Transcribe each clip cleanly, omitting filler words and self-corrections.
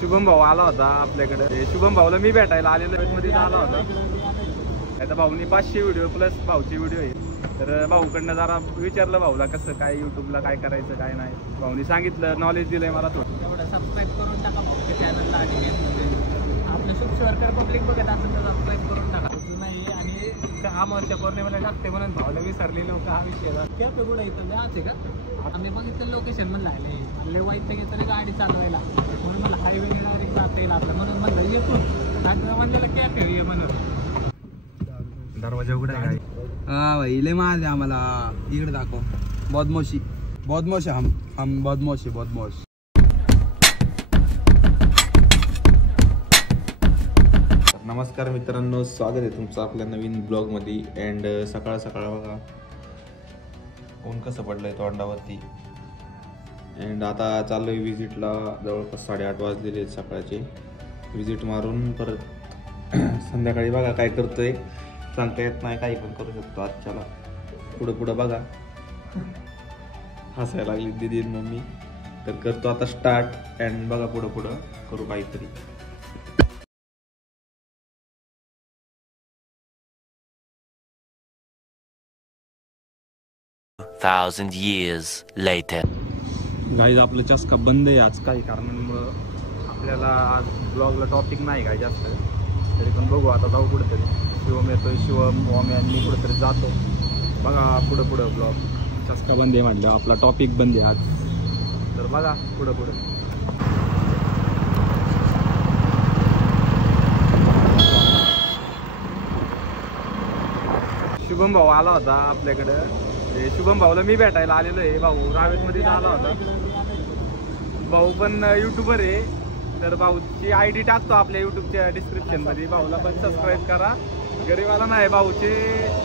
शुभम भाऊ आला होता आपल्याकडे. शुभम भाऊला मी भेटायला आलेलो मध्ये आला होता. आता भाऊनी 500 व्हिडिओ प्लस भाऊचे व्हिडिओ आहे. तर भाऊकडनं जरा विचारलं भाऊला कसं काय युट्यूबला काय करायचं काय नाही. भाऊनी सांगितलं, नॉलेज दिलंय मला थोडं. एवढं सबस्क्राईब करून टाका चॅनलला. आणि आपलं शुभशर्कर पब्लिक बघत असेल तर सबस्क्राईब करून टाका. नाही आणि अमावस्या पौर्णिमेला टाकते म्हणून भाऊला विसरले लोक हा विषय. कॅफे कुठं इथं आहे का? आम्ही बघितलं लोकेशन म्हणलं आले वाईट घेत तरी गाडी चालवायला, म्हणून मला हायवे डायरेक्ट जाता येईल आपलं, म्हणून म्हणलं येतो म्हणलेलं कॅफे ये म्हणून. दरवाजा उघडा आहे. हाँ भाई ले मार दे आम्हाला. इकडे दाखव. बदमाशी बदमाश हम बदमाश बदमाश. नमस्कार मित्रांनो, स्वागत आहे तुमचं आपल्या नवीन ब्लॉगमध्ये. अँड सकाळ सकाळ बघा ऊन कसं पडलंय तोंडावरती. अँड आता चाललो आहे विजिटला. जवळपास 8:30 वाजलेले आहेत सकाळचे. विजिट मारून परत संध्याकाळी बघा काय करतोय सांगता येत नाही, काही पण करू शकतो आजच्याला. पुढं पुढं बघा हसायला लागली दीदी मम्मी. तर करतो आता स्टार्ट. अँड बघा पुढं पुढं करू काहीतरी. thousand years later. गाईज आपलं चस्का बंद आहे आज काही कारणांमुळं. आपल्याला आज ब्लॉगला टॉपिक नाही काय जास्त, तरी पण बघू आता जाऊ कुठेतरी. शिवम येतोय, शिवम ओमी आणि मी कुठेतरी जातो. बघा पुढं पुढं ब्लॉग. चस्का बंद आहे म्हटलं, आपला टॉपिक बंद आहे आज. तर बघा पुढं पुढं. शुभम भाऊ आला होता आपल्याकडं. शुभम भाऊला मी भेटायला आलेलो आहे. भाऊ रावेतमध्ये आला होता. भाऊ पण युट्यूबर आहे. तर भाऊची ID टाकतो आपल्या युट्यूबच्या डिस्क्रिप्शनमध्ये. भाऊला पण सबस्क्राईब करा. गरीबाला नाही, भाऊचे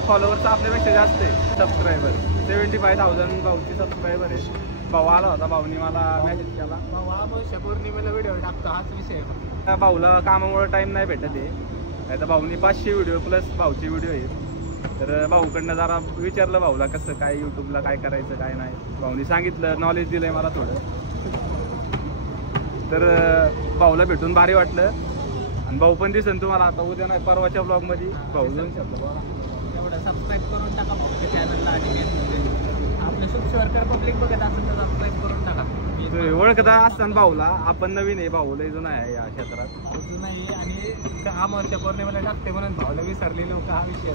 फॉलोअर्स आपल्यापेक्षा जास्त आहे. सबस्क्रायबर 75,000 भाऊची सबस्क्रायबर आहे. भाऊ आला होता. भाऊनी मला मेसेज केला. भाऊ अमावस्या पौर्णिमेला व्हिडिओ टाकतो, हाच विषय आहे. भाऊला कामामुळे टाईम नाही भेटत आहे. आता भाऊनी 500 व्हिडिओ प्लस भाऊचे व्हिडिओ आहेत. तर भाऊकडनं जरा विचारलं भाऊला कसं काय युट्यूबला काय करायचं काय नाही. भाऊनी सांगितलं, नॉलेज दिलंय मला थोडं. तर भाऊला भेटून भारी वाटलं. आणि भाऊ पण दिसेल तुम्हाला आता उद्या नाही परवाच्या ब्लॉगमध्ये. भाऊ जाऊन शकतो. एवढं सबस्क्राईब करून टाका चॅनलला. आणि आपलं शुभशर्कर पब्लिक बघत असेल तर सबस्क्राईब करून टाका. ओळखता असताना भाऊला. आपण नवीन आहे, भाऊ लय जण आहे या क्षेत्रात. नाही आणि अमावस्या पौर्णिमेला टाकते म्हणून भाऊला विसरले लोक हा विषय.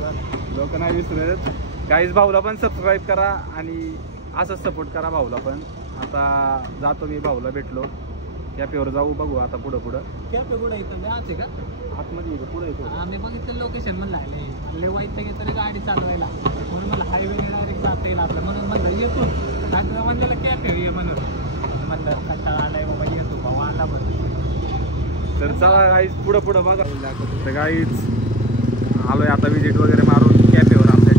लोक नाही विसरत. काहीच भाऊला पण सबस्क्राईब करा आणि असंच सपोर्ट करा भाऊला पण. आता जातो मी, भाऊला भेटलो. कॅफेवर जाऊ, बघू आता पुढं पुढं. कॅफे कुठं इथं आहे का? आतमध्ये येतो, पुढे येतो. आम्ही बघितलं लोकेशन म्हणलं आले वाईट घेत तरी गाडी चालवायला, म्हणून मला हायवे डायरेक्ट जाता येईल आपलं, म्हणून म्हणलं येतो. म्हणलेलं कॅफे ये म्हणून म्हणलं कंटाळा आलाय बाबा, येतो भाऊ आला म्हणून. तर चला गाईज पुढं पुढं बघा. तर गाईज आलोय आता विजिट वगैरे मारून कॅफेवर आपल्या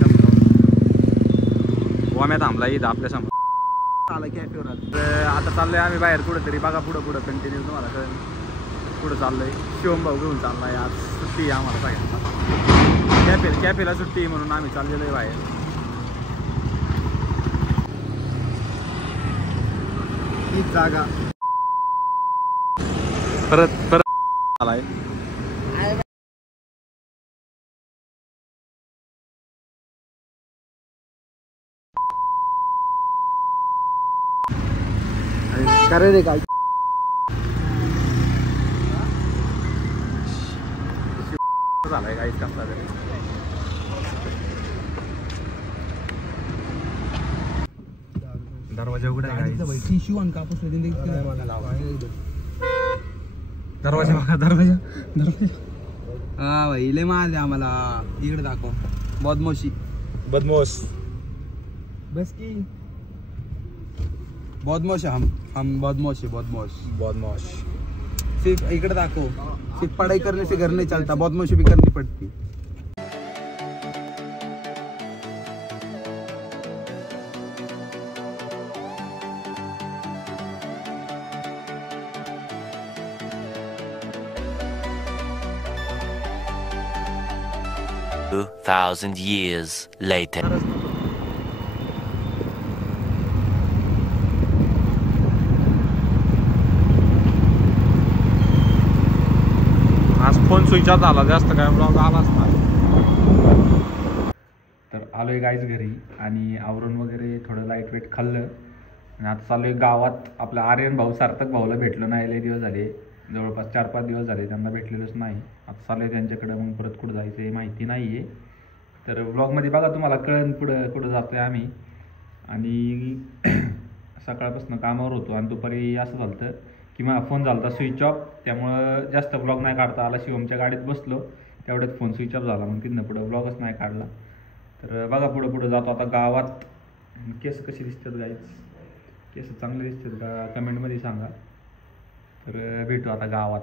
वाम्या थांबला इथं आपल्या समोर आला कॅफेवर. तर आता चाललोय आम्ही बाहेर कुठंतरी. बघा पुढं पुढं कंटिन्यू तुम्हाला कळेल पुढं चाललंय. शिवम भाऊ घेऊन चाललाय. आज सुट्टी आहे आम्हाला सगळ्यांना. कॅफेला सुट्टी आहे म्हणून आम्ही चाललेलो आहे बाहेर. हीच जागा परत आलाय. करे रे काय झालाय काहीच कसला तरी. दरवाजा उघडा आहे. टिश्यू आणि कापूस दरवाजा बघा. दरवाजा हा भाई ले मार दे आम्हाला. इकडे दाखव. बदमाशी बदमाश. बस की बदमाश हम बदमाश बदमाश. सिर्फ इकडे दाखव. सिर्फ पढ़ाई करने से घर नहीं चलता, बदमाशी भी करनी पड़ती. Thousand years later. Switch off झाला, जास्त काय ब्लॉग आलाच नाही. तर आलोय गाईज घरी आणि आवरून वगैरे थोडं लाईट वेट खाल्लं आणि आता चालू आहे गावात. आपला आर्यन भाऊ सार्थक भाऊला भेटलो नाही, लय दिवस झाले, जवळपास 4-5 दिवस झाले त्यांना भेटलेलंच नाही. आता चालू आहे त्यांच्याकडे, मग परत कुठं जायचं हे माहिती नाही आहे. तर ब्लॉगमध्ये बघा तुम्हाला कळण पुढं कुठं जातो आहे आम्ही. आणि सकाळपासून कामावर होतो आणि दुपारी असं झालं होतं की माझा फोन झाला होता स्विच ऑफ, त्यामुळं जास्त ब्लॉग नाही काढता आला. शिवमच्या गाडीत बसलो तेवढ्यात फोन स्विच ऑफ झाला, मग तिथनं पुढं ब्लॉगच नाही काढला. तर बघा पुढं जातो आता गावात. केस कशी दिसतात गाईज, केस चांगले दिसतात का कमेंटमध्ये सांगा. तर भेटू आता गावात.